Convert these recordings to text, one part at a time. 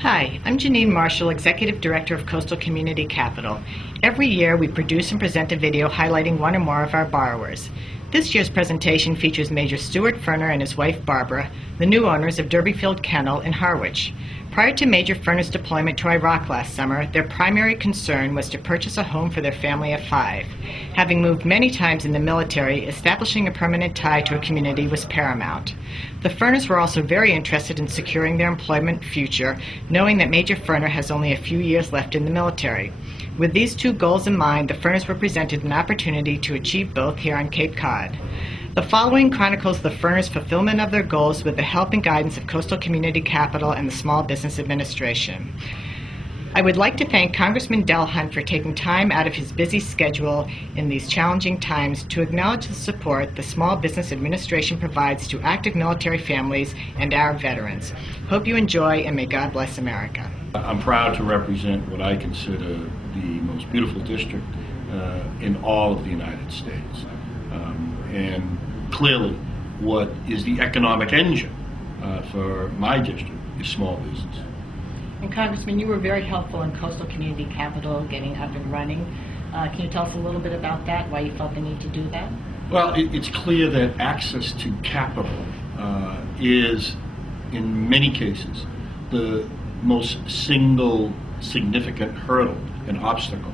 Hi, I'm Janine Marshall, Executive Director of Coastal Community Capital. Every year we produce and present a video highlighting one or more of our borrowers. This year's presentation features Major Stuart Furner and his wife Barbara, the new owners of Derbyfield Kennel in Harwich. Prior to Major Furner's deployment to Iraq last summer, their primary concern was to purchase a home for their family of 5. Having moved many times in the military, establishing a permanent tie to a community was paramount. The Furners were also very interested in securing their employment future, knowing that Major Furner has only a few years left in the military. With these two goals in mind, the Furners were presented an opportunity to achieve both here on Cape Cod. The following chronicles the Furners' fulfillment of their goals with the help and guidance of Coastal Community Capital and the Small Business Administration. I would like to thank Congressman Del Hunt for taking time out of his busy schedule in these challenging times to acknowledge the support the Small Business Administration provides to active military families and our veterans. Hope you enjoy, and may God bless America. I'm proud to represent what I consider the most beautiful district in all of the United States. And clearly, what is the economic engine for my district is small business. And Congressman, you were very helpful in Coastal Community Capital getting up and running. Can you tell us a little bit about that, why you felt the need to do that? Well, it's clear that access to capital is, in many cases, the most single significant hurdle and obstacle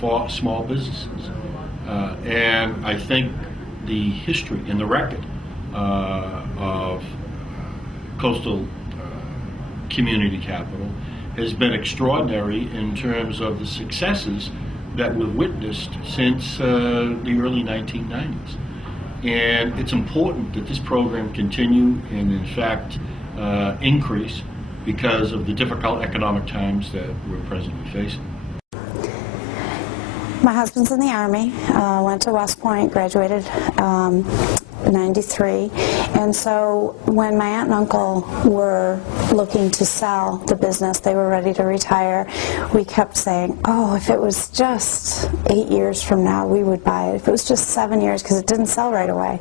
for small businesses. And I think the history and the record of Coastal Community Capital has been extraordinary in terms of the successes that we've witnessed since the early 1990s. And it's important that this program continue and, in fact, increase because of the difficult economic times that we're presently facing. My husband's in the Army, went to West Point, graduated in '93, and so when my aunt and uncle were looking to sell the business, they were ready to retire, we kept saying, oh, if it was just 8 years from now, we would buy it. If it was just 7 years, because it didn't sell right away.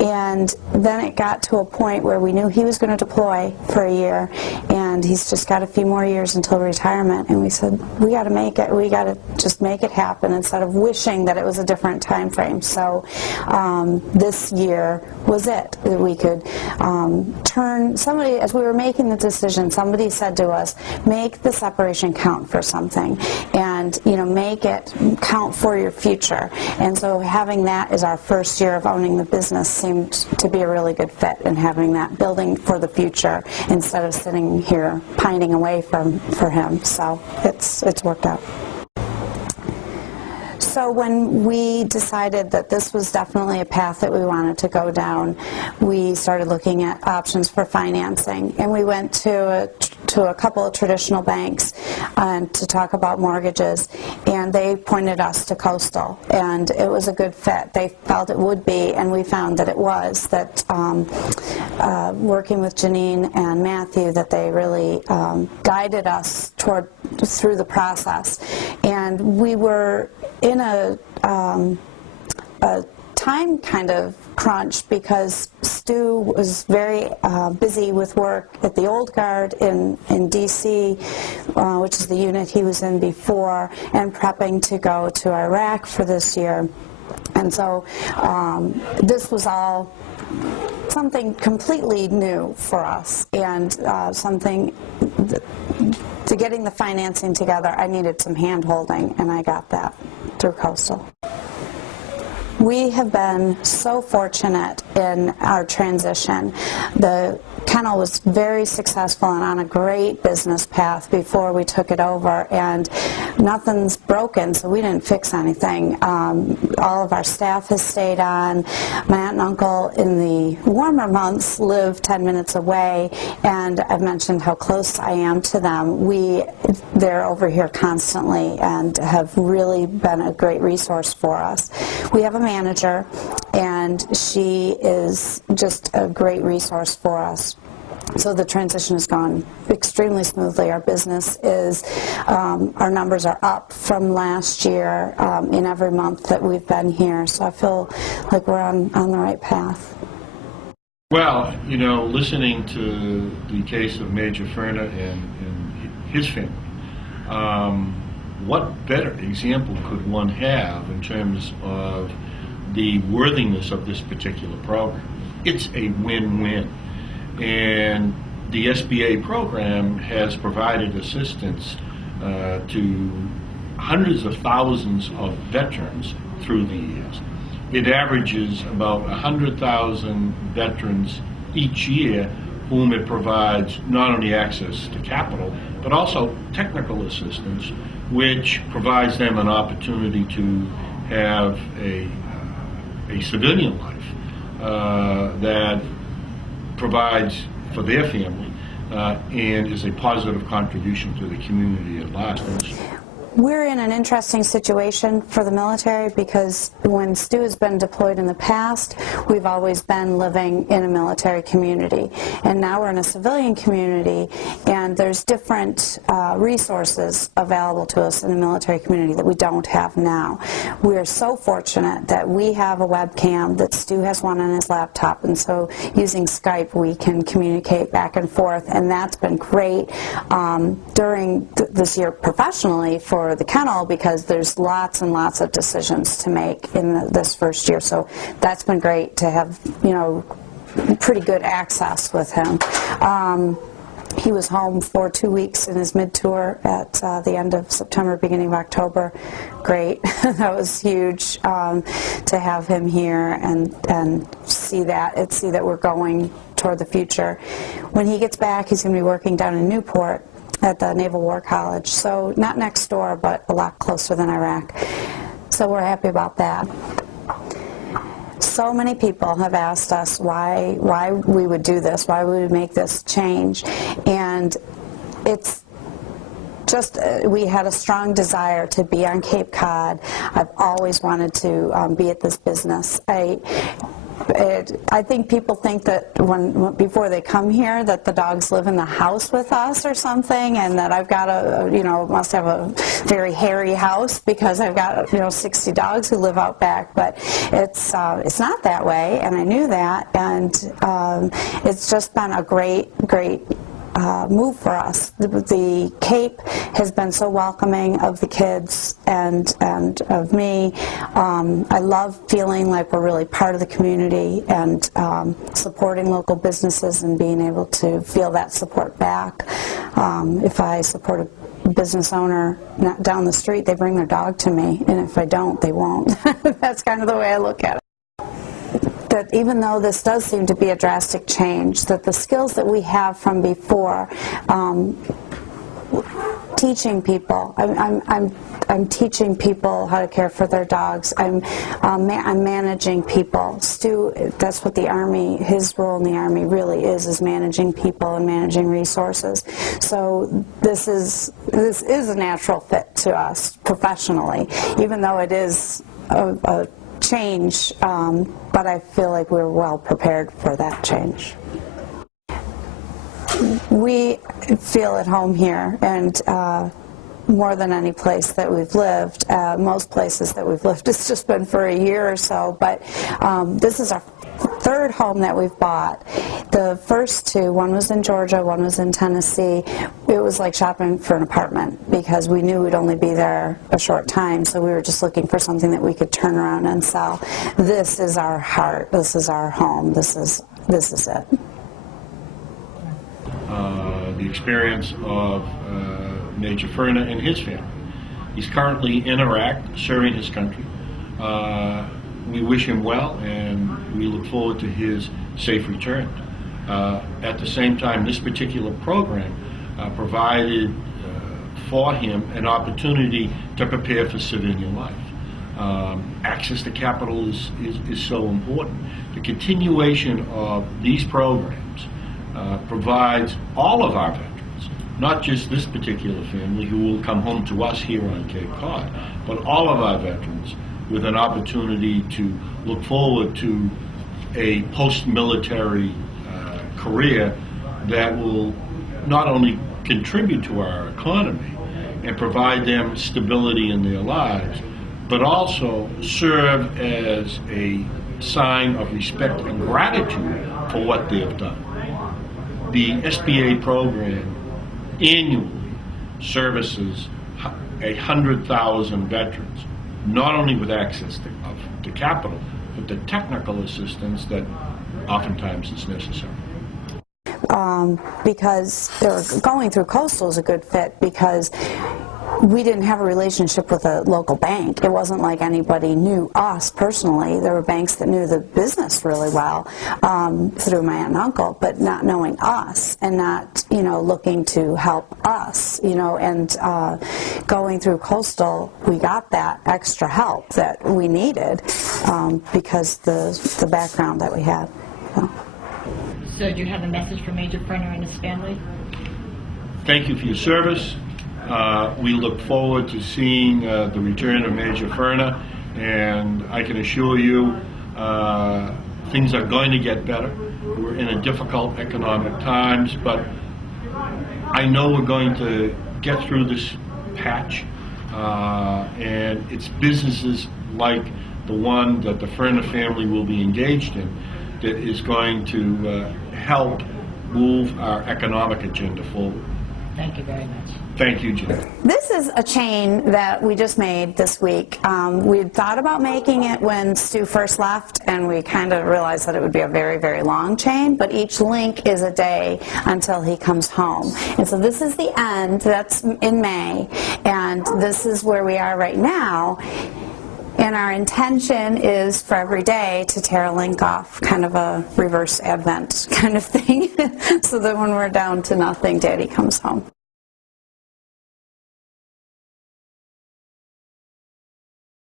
And then it got to a point where we knew he was going to deploy for a year, and he's just got a few more years until retirement, and we said, we got to make it, we got to just make it happen instead of wishing that it was a different time frame. So this year was it, that we could turn somebody, as we were making the decision, somebody said to us, make the separation count for something, and make it count for your future. And so having that as our first year of owning the business seemed to be a really good fit, and having that building for the future instead of sitting here pining away for him. So it's worked out. So when we decided that this was definitely a path that we wanted to go down, we started looking at options for financing, and we went to a couple of traditional banks to talk about mortgages, and they pointed us to Coastal, and it was a good fit. They felt it would be, and we found that it was, that working with Janine and Matthew, that they really guided us through the process. And we were in a time kind of crunch because Stu was very busy with work at the Old Guard in D.C., which is the unit he was in before, and prepping to go to Iraq for this year. And so this was all something completely new for us, and something to getting the financing together, I needed some hand-holding, and I got that through Coastal. We have been so fortunate in our transition. The kennel was very successful and on a great business path before we took it over, and nothing's broken, so we didn't fix anything. All of our staff has stayed on. My aunt and uncle in the warmer months live 10 minutes away, and I've mentioned how close I am to them. They're over here constantly and have really been a great resource for us. We have a manager, and she is just a great resource for us. So the transition has gone extremely smoothly. Our business is, our numbers are up from last year in every month that we've been here. So I feel like we're on the right path. Well, listening to the case of Major Furner and his family, what better example could one have in terms of the worthiness of this particular program? It's a win-win. And the SBA program has provided assistance to hundreds of thousands of veterans through the years. It averages about 100,000 veterans each year whom it provides not only access to capital, but also technical assistance, which provides them an opportunity to have a civilian life that provides for their family and is a positive contribution to the community at large. We're in an interesting situation for the military because when Stu has been deployed in the past, we've always been living in a military community. And now we're in a civilian community, and there's different resources available to us in the military community that we don't have now. We're so fortunate that we have a webcam, that Stu has one on his laptop, and so using Skype we can communicate back and forth, and that's been great during this year professionally for the kennel, because there's lots and lots of decisions to make in this first year. So that's been great to have, pretty good access with him. He was home for 2 weeks in his mid-tour at the end of September, beginning of October. Great. That was huge to have him here and see that we're going toward the future. When he gets back, he's going to be working down in Newport at the Naval War College, so not next door, but a lot closer than Iraq. So we're happy about that. So many people have asked us why we would do this, why we would make this change, and it's just we had a strong desire to be on Cape Cod. I've always wanted to be at this business. I think people think that before they come here that the dogs live in the house with us or something, and that I've got must have a very hairy house because I've got 60 dogs who live out back. But it's not that way, and I knew that, and it's just been a great move for us. The Cape has been so welcoming of the kids and of me. I love feeling like we're really part of the community and supporting local businesses and being able to feel that support back. If I support a business owner down the street, they bring their dog to me, and if I don't, they won't. That's kind of the way I look at it. That even though this does seem to be a drastic change, that the skills that we have from before, teaching people, I'm teaching people how to care for their dogs. I'm managing people. Stu, that's what the Army, his role in the Army really is managing people and managing resources. So this is a natural fit to us professionally, even though it is a change, but I feel like we're well prepared for that change. We feel at home here, and more than any place that we've lived. Most places that we've lived, it's just been for a year or so, but this is our third home that we've bought. The first two, one was in Georgia, one was in Tennessee. It was like shopping for an apartment because we knew we'd only be there a short time, so we were just looking for something that we could turn around and sell. This is our heart. This is our home. This is it. The experience of Major Furner and his family. He's currently in Iraq serving his country. We wish him well, and we look forward to his safe return. At the same time, this particular program provided for him an opportunity to prepare for civilian life. Access to capital is so important. The continuation of these programs provides all of our veterans, not just this particular family who will come home to us here on Cape Cod, but all of our veterans with an opportunity to look forward to a post-military career that will not only contribute to our economy and provide them stability in their lives, but also serve as a sign of respect and gratitude for what they have done. The SBA program annually services 100,000 veterans, not only with access to capital, but the technical assistance that oftentimes is necessary. Because going through Coastal is a good fit because we didn't have a relationship with a local bank. It wasn't like anybody knew us personally. There were banks that knew the business really well through my aunt and uncle, but not knowing us and not, looking to help us, and going through Coastal, we got that extra help that we needed because the background that we had. So do you have a message for Major Furner and his family? Thank you for your service. We look forward to seeing the return of Major Furner, and I can assure you things are going to get better. We're in a difficult economic times, but I know we're going to get through this patch, and it's businesses like the one that the Furner family will be engaged in that is going to help move our economic agenda forward. Thank you very much. Thank you, Jim. This is a chain that we just made this week. We had thought about making it when Stu first left, and we kind of realized that it would be a very, very long chain, but each link is a day until he comes home. And so this is the end, that's in May, and this is where we are right now. And our intention is for every day to tear a link off, kind of a reverse Advent kind of thing, so that when we're down to nothing, Daddy comes home.